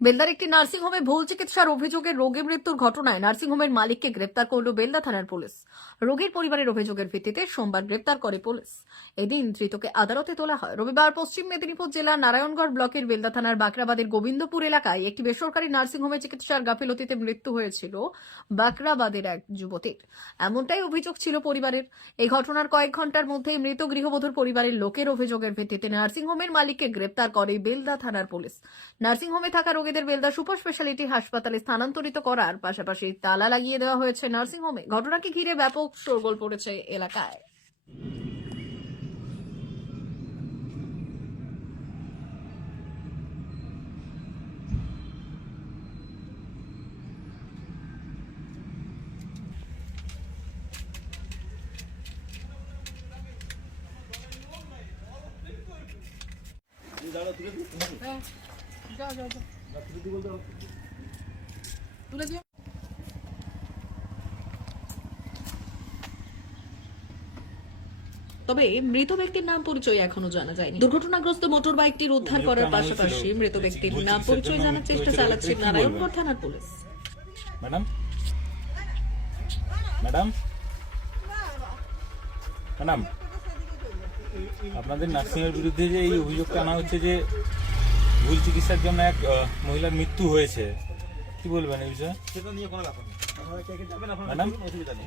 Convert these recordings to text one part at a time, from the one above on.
বেলদার একটি নার্সিংহোমে ভুল চিকিৎসার অভিযোগে রোগী মৃত্যুর ঘটনায় নার্সিংহোমের মালিককে গ্রেপ্তার করল বেলদা থানার পুলিশ। রোগীর পরিবারের অভিযোগের ভিত্তিতে সোমবার গ্রেপ্তার করে পুলিশ। এদিন ধৃতকে আদালতে তোলা হয়। রবিবার পশ্চিম মেদিনীপুর জেলার নারায়ণগড় ব্লকের বেলদা থানার বাকরাবাদের গোবিন্দপুর এলাকায় একটি বেসরকারি নার্সিংহোমে চিকিৎসার গাফিলতিতে মৃত্যু হয়েছিল বাকরাবাদের এক যুবতীর। এমনটাই অভিযোগ ছিল পরিবারের। এই ঘটনার কয়েক ঘণ্টার মধ্যেই মৃত গৃহবধূর পরিবারের লোকের অভিযোগের ভিত্তিতে নার্সিংহোমের মালিককে গ্রেপ্তার করে বেলদা থানার পুলিশ। নার্সিংহোমে থাকা রোগীদের বেলদা সুপার স্পেশালিটি হাসপাতালে স্থানান্তরিত করার পাশাপাশি তালা লাগিয়ে দেওয়া হয়েছে নার্সিংহোমে ঘটনাকে ঘিরে ব্যাপক শোরগোল পড়েছে এলাকায়। তবে মৃত ব্যক্তির নাম পরিচয় এখনও জানা যায়নি। দুর্ঘটনাগ্রস্ত মোটর বাইকটির উদ্ধার করার পাশাপাশি মৃত ব্যক্তির নাম পরিচয় জানার চেষ্টা চালাচ্ছে নারায়ণগড় থানার পুলিশ। ম্যাডাম? ম্যাডাম? ম্যাডাম আপনাদের নার্সিংয়ের বিরুদ্ধে যে এই অভিযোগটা আনা হচ্ছে যে ভুল চিকিৎসার জন্য এক মহিলার মৃত্যু হয়েছে। কি বলবেন এই বিষয়ে? সেটা নিয়ে কোনো ব্যাপার নেই। যাবেন আপনারা? অসুবিধা নেই।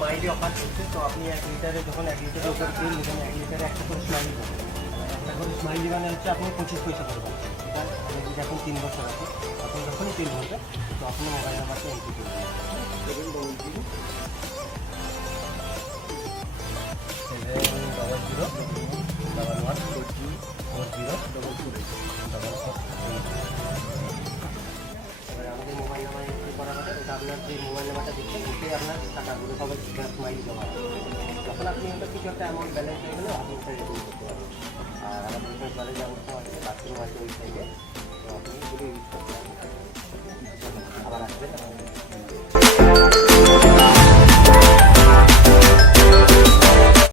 smiley offer করছে তো আপনি এক লিটারে যখন এক লিটারের উপর তেল নেবেন, এক লিটারে একটা করে স্মাইলি পাবেন একটা করে স্মাইলি মানে হচ্ছে আপনি পঁচিশ পয়সা করে পাবেন যদি এখন তিন বছর আছে, আপনি যখনই তিন বছর, তো আপনি মোবাইল নাম্বারটা এন্ট্রি করে আপনার টাকাগুলো সবাই গ্যাস মাইল জমা যখন আপনি একটা কিছু একটা অ্যামাউন্ট ব্যালেন্স হয়ে গেলেও আপনি সেটা রিডিম করতে পারবেন আর আমাদের ব্যবস্থা আছে বাথরুম আছে ওই সাইডে তো আপনি এগুলো ইউজ করতে পারেন।